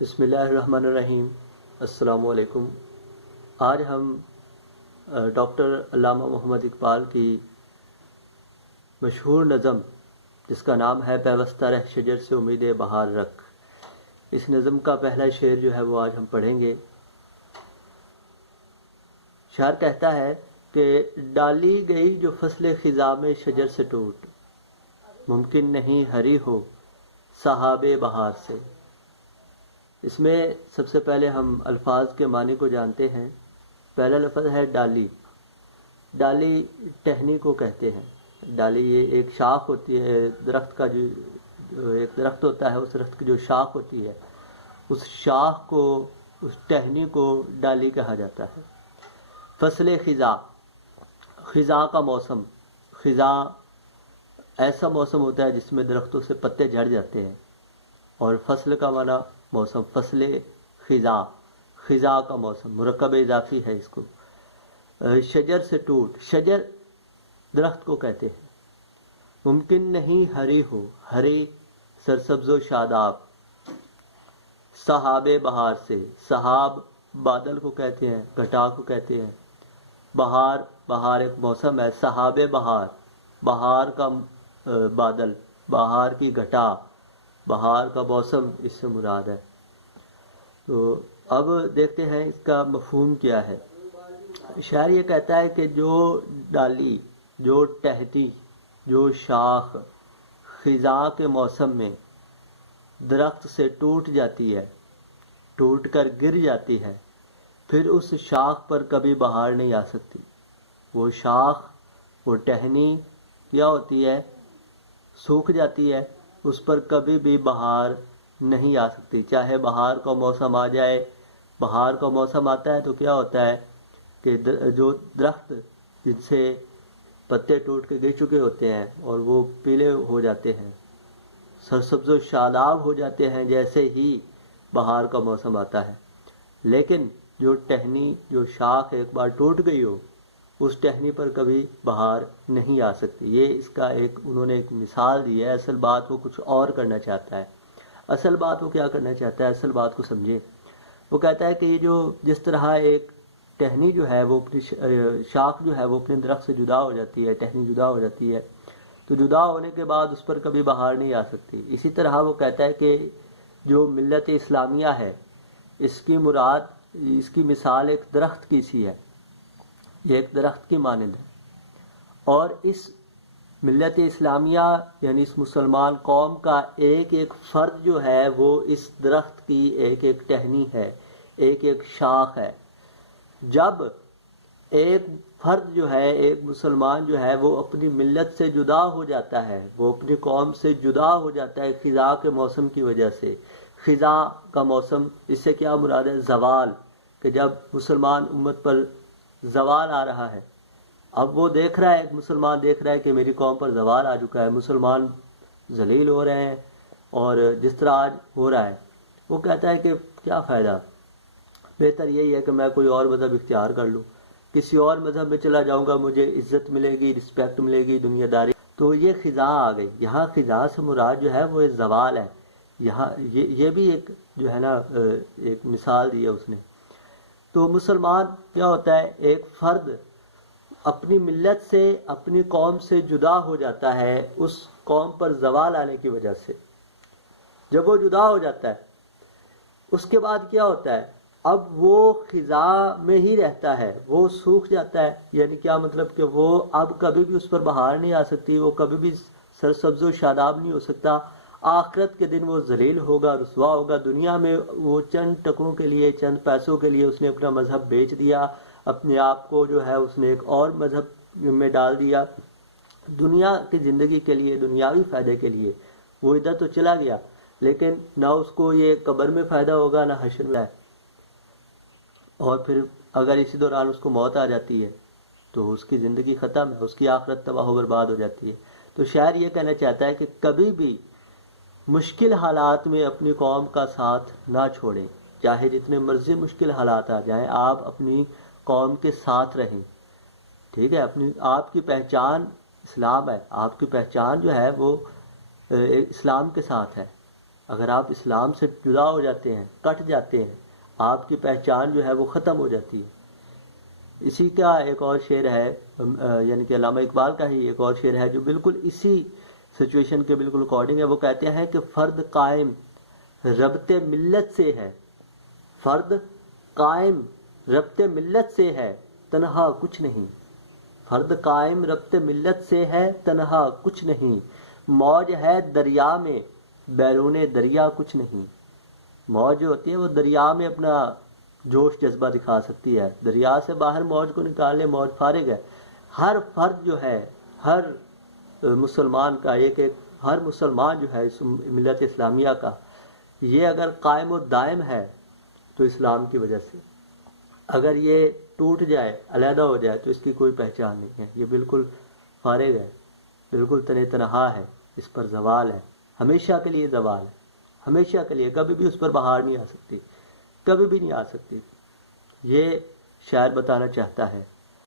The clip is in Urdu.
بسم اللہ الرحمن الرحیم۔ السلام علیکم۔ آج ہم ڈاکٹر علامہ محمد اقبال کی مشہور نظم جس کا نام ہے پیوستہ رہ شجر سے امید بہار رکھ، اس نظم کا پہلا شعر جو ہے وہ آج ہم پڑھیں گے۔ شاعر کہتا ہے کہ ڈالی گئی جو فصل خزاں میں شجر سے ٹوٹ، ممکن نہیں ہری ہو صحاب بہار سے۔ اس میں سب سے پہلے ہم الفاظ کے معنی کو جانتے ہیں۔ پہلا لفظ ہے ڈالی۔ ڈالی ٹہنی کو کہتے ہیں۔ ڈالی یہ ایک شاخ ہوتی ہے درخت کا، جو ایک درخت ہوتا ہے اس درخت کی جو شاخ ہوتی ہے، اس شاخ کو، اس ٹہنی کو ڈالی کہا جاتا ہے۔ فصل خزاں، خزاں کا موسم۔ خزاں ایسا موسم ہوتا ہے جس میں درختوں سے پتے جھڑ جاتے ہیں، اور فصل کا معنی موسم، فصل خزاں، خزاں کا موسم، مرکب اضافی ہے اس کو۔ شجر سے ٹوٹ، شجر درخت کو کہتے ہیں۔ ممکن نہیں ہری ہو، ہری سرسبز و شاداب۔ صحاب بہار سے، صحاب بادل کو کہتے ہیں، گھٹا کو کہتے ہیں۔ بہار، بہار ایک موسم ہے۔ صحاب بہار، بہار کا بادل، بہار کی گھٹا، بہار کا موسم اس سے مراد ہے۔ تو اب دیکھتے ہیں اس کا مفہوم کیا ہے۔ شاعر یہ کہتا ہے کہ جو ڈالی، جو ٹہنی، جو شاخ خزاں کے موسم میں درخت سے ٹوٹ جاتی ہے، ٹوٹ کر گر جاتی ہے، پھر اس شاخ پر کبھی بہار نہیں آ سکتی۔ وہ شاخ، وہ ٹہنی کیا ہوتی ہے؟ سوکھ جاتی ہے، اس پر کبھی بھی بہار نہیں آ سکتی۔ چاہے بہار کا موسم آ جائے، بہار کا موسم آتا ہے تو کیا ہوتا ہے کہ جو درخت جن سے پتے ٹوٹ کے گر چکے ہوتے ہیں اور وہ پیلے ہو جاتے ہیں، سرسبز و شاداب ہو جاتے ہیں جیسے ہی بہار کا موسم آتا ہے۔ لیکن جو ٹہنی، جو شاخ ایک بار ٹوٹ گئی ہو، اس ٹہنی پر کبھی بہار نہیں آ سکتی۔ یہ اس کا ایک انہوں نے ایک مثال دی ہے۔ اصل بات وہ کچھ اور کرنا چاہتا ہے۔ اصل بات وہ کیا کرنا چاہتا ہے؟ اصل بات کو سمجھیں۔ وہ کہتا ہے کہ یہ جو جس طرح ایک ٹہنی جو ہے وہ اپنی شاخ جو ہے وہ اپنے درخت سے جدا ہو جاتی ہے، ٹہنی جدا ہو جاتی ہے، تو جدا ہونے کے بعد اس پر کبھی بہار نہیں آ سکتی۔ اسی طرح وہ کہتا ہے کہ جو ملت اسلامیہ ہے، اس کی مراد، اس کی مثال ایک درخت کی سی ہے، یہ ایک درخت کی مانند ہے، اور اس ملت اسلامیہ یعنی اس مسلمان قوم کا ایک ایک فرد جو ہے وہ اس درخت کی ایک ایک ٹہنی ہے، ایک ایک شاخ ہے۔ جب ایک فرد جو ہے، ایک مسلمان جو ہے وہ اپنی ملت سے جدا ہو جاتا ہے، وہ اپنی قوم سے جدا ہو جاتا ہے خزاں کے موسم کی وجہ سے۔ خزاں کا موسم، اس سے کیا مراد ہے؟ زوال، کہ جب مسلمان امت پر زوال آ رہا ہے، اب وہ دیکھ رہا ہے، ایک مسلمان دیکھ رہا ہے کہ میری قوم پر زوال آ چکا ہے، مسلمان ذلیل ہو رہے ہیں، اور جس طرح آج ہو رہا ہے، وہ کہتا ہے کہ کیا فائدہ، بہتر یہی ہے کہ میں کوئی اور مذہب اختیار کر لوں، کسی اور مذہب میں چلا جاؤں گا، مجھے عزت ملے گی، رسپیکٹ ملے گی، دنیا داری۔ تو یہ خزاں آ گئی۔ یہاں خزاں سے مراد جو ہے وہ زوال ہے۔ یہاں یہ بھی ایک جو ہے نا ایک مثال دی ہے اس نے۔ تو مسلمان کیا ہوتا ہے؟ ایک فرد اپنی ملت سے، اپنی قوم سے جدا ہو جاتا ہے اس قوم پر زوال آنے کی وجہ سے۔ جب وہ جدا ہو جاتا ہے، اس کے بعد کیا ہوتا ہے؟ اب وہ خزاں میں ہی رہتا ہے، وہ سوکھ جاتا ہے۔ یعنی کیا مطلب کہ وہ اب کبھی بھی اس پر بہار نہیں آ سکتی، وہ کبھی بھی سرسبز و شاداب نہیں ہو سکتا۔ آخرت کے دن وہ ذلیل ہوگا، رسوا ہوگا۔ دنیا میں وہ چند ٹکوں کے لیے، چند پیسوں کے لیے اس نے اپنا مذہب بیچ دیا، اپنے آپ کو جو ہے اس نے ایک اور مذہب میں ڈال دیا، دنیا کی زندگی کے لیے، دنیاوی فائدے کے لیے وہ ادھر تو چلا گیا، لیکن نہ اس کو یہ قبر میں فائدہ ہوگا، نہ حشر میں۔ اور پھر اگر اسی دوران اس کو موت آ جاتی ہے تو اس کی زندگی ختم ہے، اس کی آخرت تباہ و برباد ہو جاتی ہے۔ تو شاعر یہ کہنا چاہتا ہے کہ کبھی بھی مشکل حالات میں اپنی قوم کا ساتھ نہ چھوڑیں، چاہے جتنے مرضی مشکل حالات آ جائیں، آپ اپنی قوم کے ساتھ رہیں، ٹھیک ہے؟ آپ کی پہچان اسلام ہے، آپ کی پہچان جو ہے وہ اسلام کے ساتھ ہے۔ اگر آپ اسلام سے جدا ہو جاتے ہیں، کٹ جاتے ہیں، آپ کی پہچان جو ہے وہ ختم ہو جاتی ہے۔ اسی کا ایک اور شعر ہے، یعنی کہ علامہ اقبال کا ہی ایک اور شعر ہے جو بالکل اسی سچویشن کے بالکل اکارڈنگ ہے۔ وہ کہتے ہیں کہ فرد قائم ربط ملت سے ہے، فرد قائم ربط ملت سے ہے، تنہا کچھ نہیں۔ فرد قائم ربط ملت سے ہے، تنہا کچھ نہیں۔ موج ہے دریا میں، بیرون دریا کچھ نہیں۔ موج جو ہوتی ہے وہ دریا میں اپنا جوش جذبہ دکھا سکتی ہے، دریا سے باہر موج کو نکال لے، موج فارغ ہے۔ ہر فرد جو ہے، ہر مسلمان کا ہر مسلمان جو ہے اس ملت اسلامیہ کا، یہ اگر قائم و دائم ہے تو اسلام کی وجہ سے، اگر یہ ٹوٹ جائے، علیحدہ ہو جائے تو اس کی کوئی پہچان نہیں ہے، یہ بالکل فارغ ہے، بالکل تنہا ہے، اس پر زوال ہے، ہمیشہ کے لیے زوال ہے، ہمیشہ کے لیے، کبھی بھی اس پر بہار نہیں آ سکتی، کبھی بھی نہیں آ سکتی۔ یہ شاعر بتانا چاہتا ہے۔